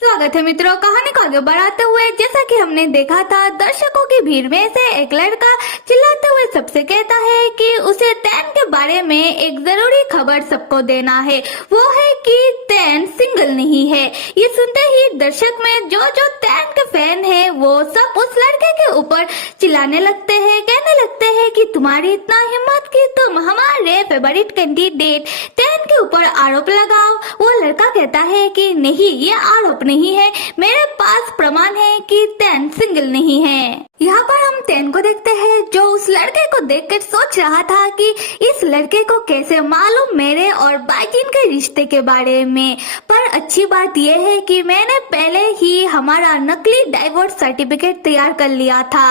स्वागत है मित्रों। कहानी को आगे बढ़ाते हुए जैसा कि हमने देखा था, दर्शकों की भीड़ में से एक लड़का चिल्लाते हुए सबसे कहता है कि उसे तैन के बारे में एक जरूरी खबर सबको देना है। वो है कि तैन सिंगल नहीं है। ये सुनते ही दर्शक में जो जो तैन के फैन है वो सब उस लड़के के ऊपर चिल्लाने लगते हैं, कहने लगते हैं कि तुम्हारी इतना हिम्मत कि तुम हमारे फेवरेट कैंडिडेट तैन के ऊपर आरोप लगाओ। वो लड़का कहता है कि नहीं, ये आरोप नहीं है, मेरे पास प्रमाण है कि तैन सिंगल नहीं है। यहाँ पर हम तैन को देखते हैं जो उस लड़के को देखकर सोच रहा था कि इस लड़के को कैसे मालूम मेरे और बाइजिन के रिश्ते के बारे में। पर अच्छी बात यह है कि मैंने पहले ही हमारा नकली डाइवोर्स सर्टिफिकेट तैयार कर लिया था।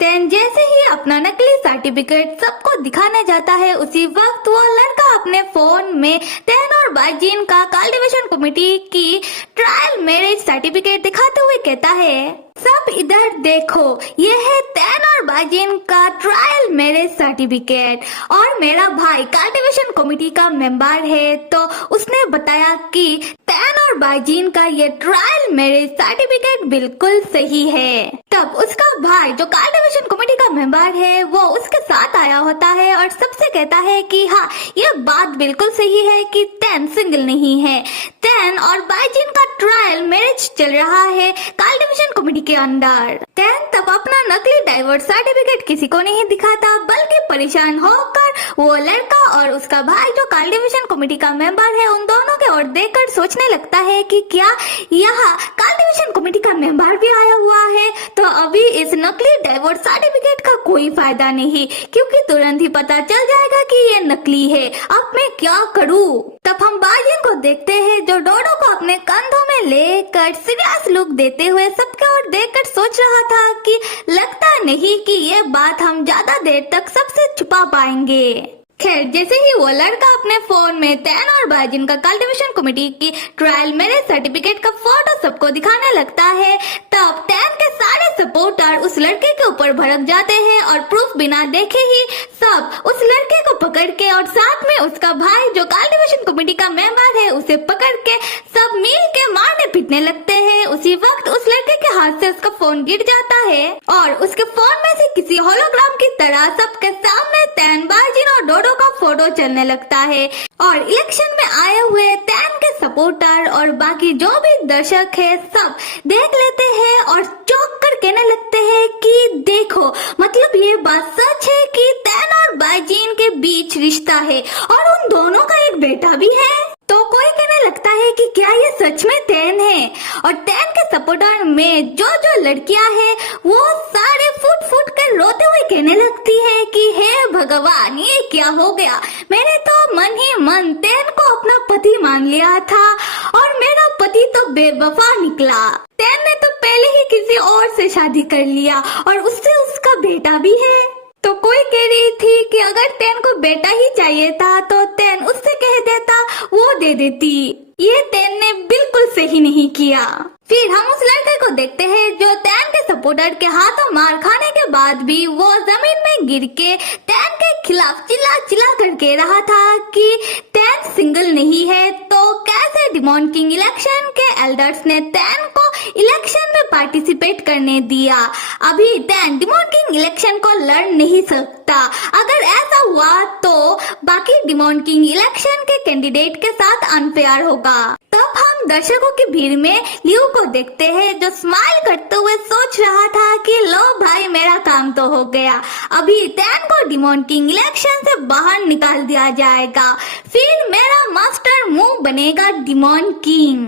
तैन जैसे ही अपना नकली सर्टिफिकेट सबको दिखाने जाता है, उसी वक्त वो लड़का अपने फोन में तैन और बाइजिन का कल्टीवेशन कमेटी की ट्रायल मैरिज सर्टिफिकेट दिखाते हुए कहता है, सब इधर देखो, ये है तैन और बाइजिन का ट्रायल मैरिज सर्टिफिकेट। और मेरा भाई कल्टीवेशन कमेटी का मेंबर है, तो उसने बताया कि तैन और बाइजिन का ये ट्रायल मैरिज सर्टिफिकेट बिल्कुल सही है। तब उसका भाई जो कल्टीवेशन कमेटी का मेंबर है वो उसके साथ आया होता है और सबसे कहता है कि हाँ, ये बात बिल्कुल सही है कि तैन सिंगल नहीं है। तैन और बाइजिन का ट्रायल मैरिज चल रहा है कल्टीवेशन कमेटी के अंदर। तैन तब अपना नकली डाइवोर्स सर्टिफिकेट किसी को नहीं दिखाता, बल्कि परेशान होकर वो लड़का और उसका भाई जो कल्टीवेशन कमेटी का मेंबर है उन दोनों के ओर देखकर सोचने लगता है कि क्या यहाँ कल्टीवेशन कमेटी का मेंबर भी आया हुआ है, तो अभी इस नकली डाइवोर्स सर्टिफिकेट का कोई फायदा नहीं, क्योंकि तुरंत ही पता चल जाएगा कि ये नकली है। अब मैं क्या करूँ? तब हम बाइजिन को देखते हैं जो डोडो को अपने कंधों में लेकर सीरियस लुक देते हुए सबके ओर देखकर सोच रहा था कि लगता नहीं कि ये बात हम ज्यादा देर तक सबसे छुपा पाएंगे। खैर, जैसे ही वो लड़का अपने फोन में तैन और बाइजिन का कल्टीवेशन कमेटी की ट्रायल मैरिज सर्टिफिकेट का फोटो सबको दिखाने लगता है, तब तैन के सारे सपोर्टर उस लड़के के ऊपर भड़क जाते हैं और प्रूफ बिना देखे ही सब उस लड़के को पकड़ के और साथ में उसका भाई जो कल्टीवेशन कमेटी का मेंबर है उसे पकड़ के सब मिल के मारने पीटने लगते हैं। उसी वक्त उस लड़के के हाथ से उसका फोन गिर जाता है और उसके फोन में से किसी होलोग्राम की तरह सबके सामने तैन, बाइजिन और डोडो का फोटो चलने लगता है और इलेक्शन में आए हुए तैन के सपोर्टर और बाकी जो भी दर्शक है सब देख लेते हैं और चौंक कर कहने लगते हैं कि देखो, मतलब ये बात सच है कि तैन और बाइजिन के बीच रिश्ता है और उन दोनों का एक बेटा भी है। तो कोई कहने लगता है कि क्या ये सच में तैन है, और तैन के सपोर्टर में जो जो लड़कियां हैं वो सारे फुट फुट कर रोते हुए कहने लगती है कि हे भगवान, ये क्या हो गया, मैंने तो मन ही मन तैन को अपना पति मान लिया था और मेरा पति तो बेवफा निकला। तैन ने तो पहले ही किसी और से शादी कर लिया और उससे उसका बेटा भी है। तो कोई कह रही थी कि अगर तैन को बेटा ही चाहिए था तो तैन उससे कह देता, वो दे देती। ये तैन ने बिल्कुल सही नहीं किया। फिर हम उस लड़के को देखते हैं जो तैन के सपोर्टर के हाथों मार खाने के बाद भी वो जमीन में गिर के तैन के खिलाफ चिल्ला चिल्ला कर कह रहा था कि तैन सिंगल नहीं है। तो कैसे डिमॉन किंग इलेक्शन के एल्डर्स ने तैन को इलेक्शन में पार्टिसिपेट करने दिया? अभी तैन डिमॉन किंग इलेक्शन को लड़ नहीं सकता। अगर ऐसा हुआ तो बाकी डिमॉन किंग इलेक्शन के कैंडिडेट के साथ अनफेयर होगा। तब हम दर्शकों की भीड़ में लियो को देखते हैं जो स्माइल करते हुए सोच रहा था कि लो भाई, मेरा काम तो हो गया, अभी तैन को डिमॉन किंग इलेक्शन से बाहर निकाल दिया जाएगा, फिर मेरा मास्टर मूव बनेगा डिमॉन किंग।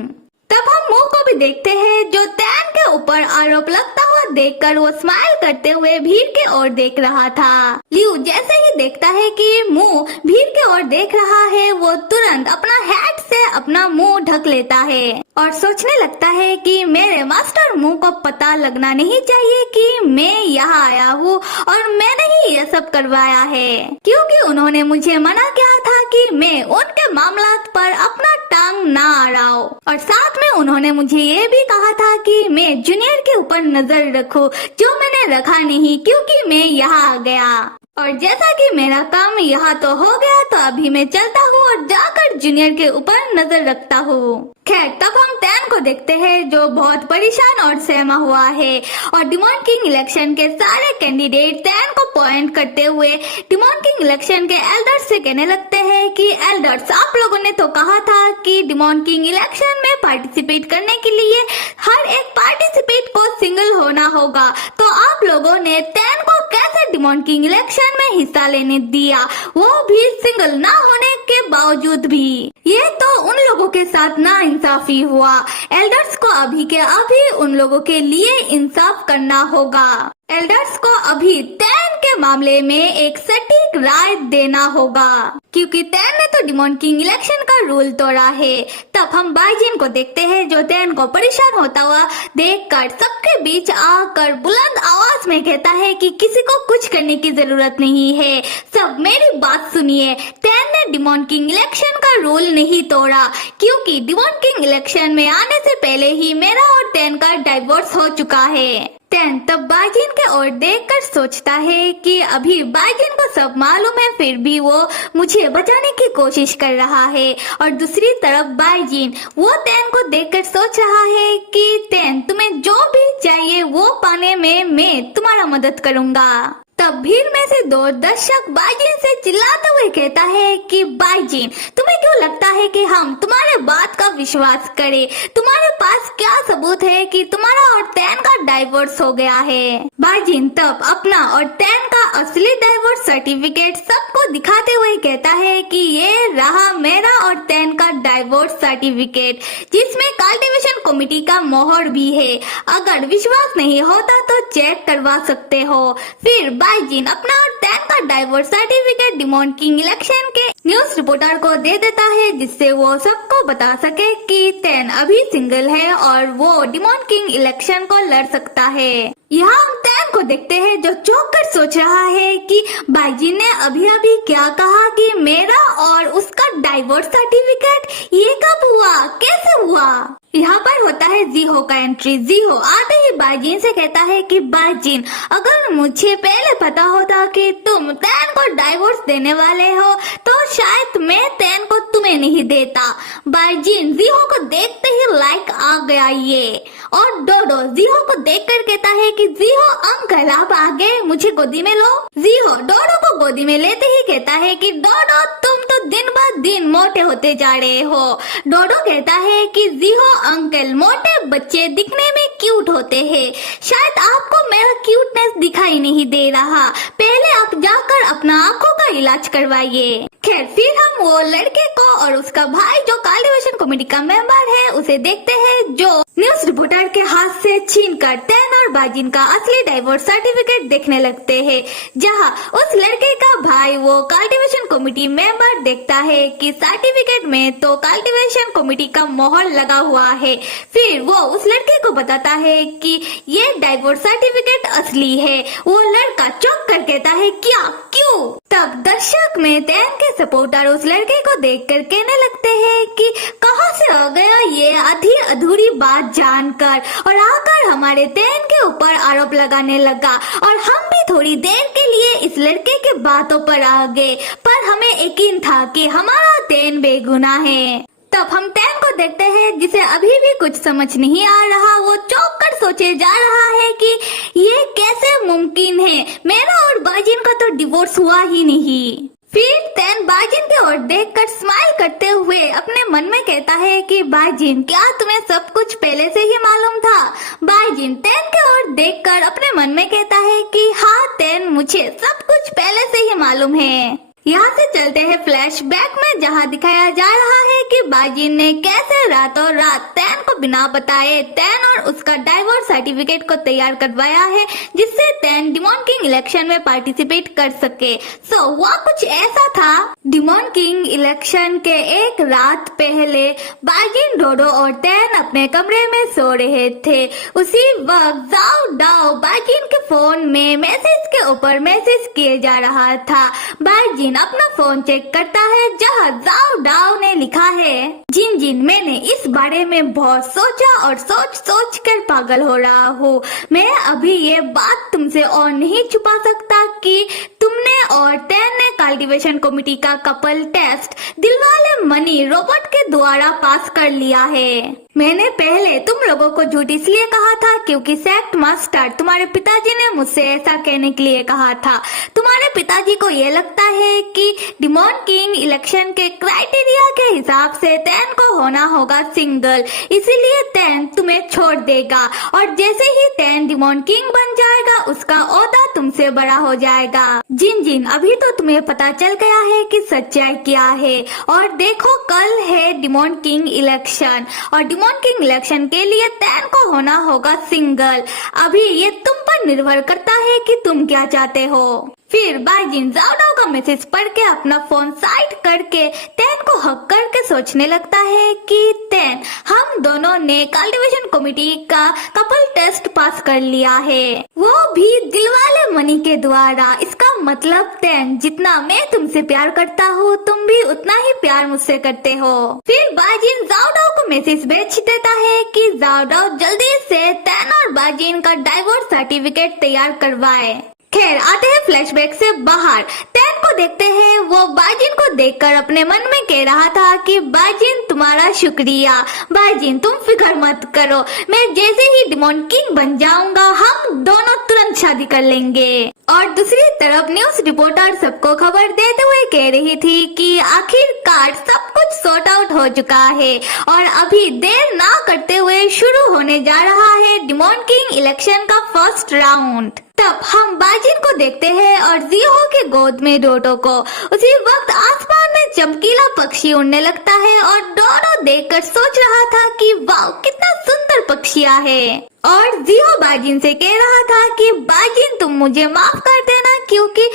तब हम मुंह को भी देखते हैं जो तैन के ऊपर आरोप लगता हुआ देखकर वो स्माइल करते हुए भीड़ के ओर देख रहा था। लियू जैसे ही देखता है कि मुंह भीड़ के ओर देख रहा है, वो तुरंत अपना हैट से अपना मुंह ढक लेता है और सोचने लगता है कि मेरे मास्टर मुंह को पता लगना नहीं चाहिए कि मैं यहाँ आया हूँ और मैंने ही ये सब करवाया है, क्योंकि उन्होंने मुझे मना किया था कि मैं उनके मामलात पर अपना टांग ना अड़ाऊं, और साथ में उन्होंने मुझे ये भी कहा था कि मैं जूनियर के ऊपर नजर रखूं, जो मैंने रखा नहीं क्योंकि मैं यहाँ आ गया। और जैसा कि मेरा काम यहाँ तो हो गया, तो अभी मैं चलता हूँ और जाकर जूनियर के ऊपर नजर रखता हूँ। खैर, तब हम टैन को देखते हैं जो बहुत परेशान और सहमा हुआ है और डिमॉन किंग इलेक्शन के सारे कैंडिडेट टैन को पॉइंट करते हुए डिमॉन किंग इलेक्शन के एल्डर्स से कहने लगते हैं कि एल्डर्स, आप लोगों ने तो कहा था कि डिमॉन किंग इलेक्शन में पार्टिसिपेट करने के लिए हर एक पार्टिसिपेट को सिंगल होना होगा, तो आप लोगों ने टैन को कैसे डिमॉन किंग इलेक्शन में हिस्सा लेने दिया, वो भी सिंगल ना होने के बावजूद भी। ये तो उन लोगों के साथ ना इंसाफी हुआ। एल्डर्स को अभी के अभी उन लोगों के लिए इंसाफ करना होगा। एल्डर्स को अभी टैन के मामले में एक सटीक राय देना होगा, क्योंकि टैन ने तो डिमॉन किंग इलेक्शन का रूल तोड़ा है। तब हम बाइजिन को देखते हैं जो टैन को परेशान होता हुआ देखकर सबके बीच आकर बुलंद आवाज में कहता है कि किसी को कुछ करने की जरूरत नहीं है, सब मेरी बात सुनिए। टैन ने डिमॉन किंग इलेक्शन का रूल नहीं तोड़ा, क्योंकि डिमॉन किंग इलेक्शन में आने से पहले ही मेरा और टैन का डाइवोर्स हो चुका है। टैन तब बाइजिन के ओर देखकर सोचता है कि अभी बाइजिन को सब मालूम है, फिर भी वो मुझे बचाने की कोशिश कर रहा है। और दूसरी तरफ बाइजिन वो टैन को देखकर सोच रहा है कि टैन, तुम्हें जो भी चाहिए वो पाने में मैं तुम्हारा मदद करूंगा। तब भीड़ में से दो दर्शक बाइजिन से चिल्लाते हुए कहता है कि बाइजिन, तुम्हें क्यों लगता है कि हम तुम्हारे बात का विश्वास करें? तुम्हारे पास क्या सबूत है कि तुम्हारा और टैन का डाइवोर्स हो गया है? बाइजिन तब अपना और टैन का असली डाइवोर्स सर्टिफिकेट सबको दिखाते हुए कहता है कि ये रहा मेरा और टैन का डाइवोर्स सर्टिफिकेट, जिसमें कल्टीवेशन कमेटी का मोहर भी है। अगर विश्वास नहीं होता तो चेक करवा सकते हो। फिर बाइजिन अपना और टैन का divorce certificate demon king election के न्यूज रिपोर्टर को दे देता है, जिससे वो सबको बता सके कि टैन अभी सिंगल है और वो डिमॉन किंग इलेक्शन को लड़ सकता है। यहाँ हम टैन को देखते हैं जो चौंक कर सोच रहा है कि बाइजिन ने अभी अभी क्या कहा कि मेरा और उसका डाइवोर्स सर्टिफिकेट, ये कब हुआ, कैसे हुआ? यहाँ पर होता है जीहो का एंट्री। जीहो आते ही बाइजिन से कहता है कि बाइजिन, अगर मुझे पहले पता होता कि तुम टैन को डाइवोर्स देने वाले हो तो शायद मैं टैन को तुम्हें नहीं देता। बाइजिन जीहो को देखते ही लाइक आ गया ये। और डोडो जीहो को देखकर कहता है कि जीहो अंकल आप आगे, मुझे गोदी में लो। जीहो डोडो को गोदी में लेते ही कहता है कि डोडो तुम तो दिन ब दिन मोटे होते जा रहे हो। डोडो कहता है कि जीहो अंकल, मोटे बच्चे दिखने में क्यूट होते हैं, शायद आपको मेरा क्यूटनेस दिखाई नहीं दे रहा, पहले आप जाकर अपना आंखों का इलाज करवाइए। खैर, फिर हम वो लड़के को और उसका भाई जो कल्टीवेशन कमेटी का मेंबर है उसे देखते हैं, जो न्यूज रिपोर्टर के हाथ से छीनकर टैन और बाइजिन का असली डाइवोर्स सर्टिफिकेट देखने लगते हैं, जहां उस लड़के का भाई वो कल्टीवेशन कमेटी मेंबर देखता है कि सर्टिफिकेट में तो कल्टीवेशन कमेटी का मोहर लगा हुआ है। फिर वो उस लड़के को बताता है कि ये डाइवोर्स सर्टिफिकेट असली है। वो लड़का चौंक कर कहता है, क्या, क्यों? तब दर्शक में टैन के सपोर्टर उस लड़के को देखकर कहने लगते हैं कि कहां से आ गया ये आधी अधूरी बात जानकर, और आकर हमारे टैन के ऊपर आरोप लगाने लगा। और हम भी थोड़ी देर के लिए इस लड़के के बातों पर आ गए, पर हमें यकीन था कि हमारा टैन बेगुनाह है। तब हम टैन को देखते हैं जिसे अभी भी कुछ समझ नहीं आ रहा। वो चौंक कर सोचे जा रहा है कि ये कैसे मुमकिन है, मेरा और बाइजिन का तो डिवोर्स हुआ ही नहीं। फिर टैन बाइजिन की ओर देखकर स्माइल करते हुए अपने मन में कहता है कि बाइजिन, क्या तुम्हें सब कुछ पहले से ही मालूम था? बाइजिन टैन की ओर देखकर अपने मन में कहता है कि हाँ टैन, मुझे सब कुछ पहले से ही मालूम है। यहाँ से चलते हैं फ्लैशबैक में, जहाँ दिखाया जा रहा है कि बाइजिन ने कैसे रातों रात टैन को बिना बताए टैन और उसका डाइवोर्स सर्टिफिकेट को तैयार करवाया है, जिससे टैन डिमॉन किंग इलेक्शन में पार्टिसिपेट कर सके। सो वह कुछ ऐसा था। डिमॉन किंग इलेक्शन के एक रात पहले बाइजिन, डोडो और टैन अपने कमरे में सो रहे थे। उसी वक्त जाओ डाओ बाइजिन के फोन में मैसेज के ऊपर मैसेज किए जा रहा था। बाइजिन बाजिन अपना फोन चेक करता है जहाँ जाओ डाओ ने लिखा है, जिन जिन मैंने इस बारे में बहुत सोचा और सोच सोच कर पागल हो रहा हूँ। मैं अभी ये बात तुमसे और नहीं छुपा सकता कि तुमने और टैन ने कल्टीवेशन कमेटी का कपल टेस्ट दिलवाले मनी रोबोट के द्वारा पास कर लिया है। मैंने पहले तुम लोगों को झूठ इसलिए कहा था क्योंकि सेक्ट मास्टर तुम्हारे पिताजी ने मुझसे ऐसा कहने के लिए कहा था। तुम्हारे पिताजी को ये लगता है कि डिमोन किंग इलेक्शन के क्राइटेरिया के हिसाब से टैन को होना होगा सिंगल, इसीलिए टैन तुम्हें छोड़ देगा और जैसे ही टैन डिमोन किंग बन जाएगा उसका ओहदा तुमसे बड़ा हो जाएगा। जिन जिन अभी तो तुम्हें पता चल गया है कि सच्चाई क्या है और देखो कल है डिमोन किंग इलेक्शन और डिमोन किंग इलेक्शन के लिए टैन को होना होगा सिंगल। अभी ये तुम पर निर्भर करता है कि तुम क्या चाहते हो। फिर बाजिन जाओ डाओ का मैसेज पढ़ के अपना फोन साइड करके टैन को हक करके सोचने लगता है कि टैन हम दोनों ने कल्टीवेशन कमेटी का कपल टेस्ट पास कर लिया है, वो भी दिलवाले मनी के द्वारा। इसका मतलब टैन जितना मैं तुमसे प्यार करता हूँ तुम भी उतना ही प्यार मुझसे करते हो। फिर बाजिन जाओ डाओ को मैसेज भेज देता है कि जाओ डाओ जल्दी से टैन और बाजिन का डाइवोर्स सर्टिफिकेट तैयार करवाए। खैर आते हैं फ्लैशबैक से बाहर। टैन को देखते हैं, वो बाजिन को देखकर अपने मन में कह रहा था कि बाजिन तुम्हारा शुक्रिया, बाजिन तुम फिक्र मत करो, मैं जैसे ही डिमोन किंग बन जाऊंगा हम दोनों तुरंत शादी कर लेंगे। और दूसरी तरफ न्यूज रिपोर्टर सबको खबर देते हुए कह रही थी कि आखिरकार सब कुछ सॉर्ट आउट हो चुका है और अभी देर ना करते हुए शुरू होने जा रहा है डिमोन किंग इलेक्शन का फर्स्ट राउंड। तब हम बाजिन को देखते हैं और जियो के गोद में डोडो को। उसी वक्त आसमान में चमकीला पक्षी उड़ने लगता है और डोडो देखकर सोच रहा था कि वाह कितना सुंदर पक्षिया है। और जियो बाजिन से कह रहा था कि बाजिन तुम मुझे माफ कर देना क्योंकि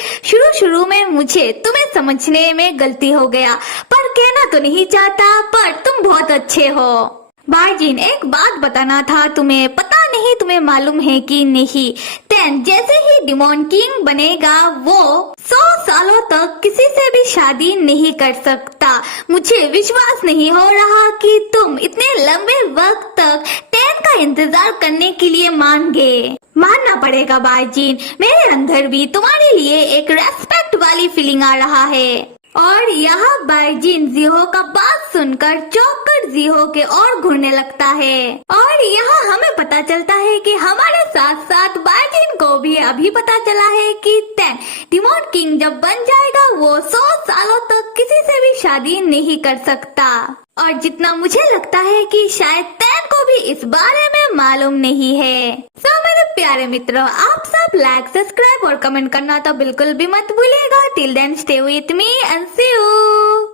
शुरू में मुझे तुम्हें समझने में गलती हो गया, पर कहना तो नहीं चाहता पर तुम बहुत अच्छे हो। बाजिन एक बात बताना था तुम्हें, पता नहीं तुम्हें मालूम है कि नहीं, टैन जैसे ही डिमोन किंग बनेगा वो 100 सालों तक किसी से भी शादी नहीं कर सकता। मुझे विश्वास नहीं हो रहा कि तुम इतने लंबे वक्त तक टैन का इंतजार करने के लिए मान गए। मानना पड़ेगा बाजिन, मेरे अंदर भी तुम्हारे लिए एक रेस्पेक्ट वाली फीलिंग आ रहा है। और यहाँ बाजिन जिहो का बात सुनकर चौंक कर जिहो के और घूरने लगता है। और यहाँ हमें पता चलता है कि हमारे साथ साथ बाजिन को भी अभी पता चला है कि टैन डिमोन किंग जब बन जाएगा वो 100 सालों तक किसी से भी शादी नहीं कर सकता। और जितना मुझे लगता है कि शायद टैन को भी इस बारे में मालूम नहीं है। तो मेरे प्यारे मित्रों, आप सब लाइक, सब्सक्राइब और कमेंट करना तो बिल्कुल भी मत भूलिएगा। Till then stay with me and see you.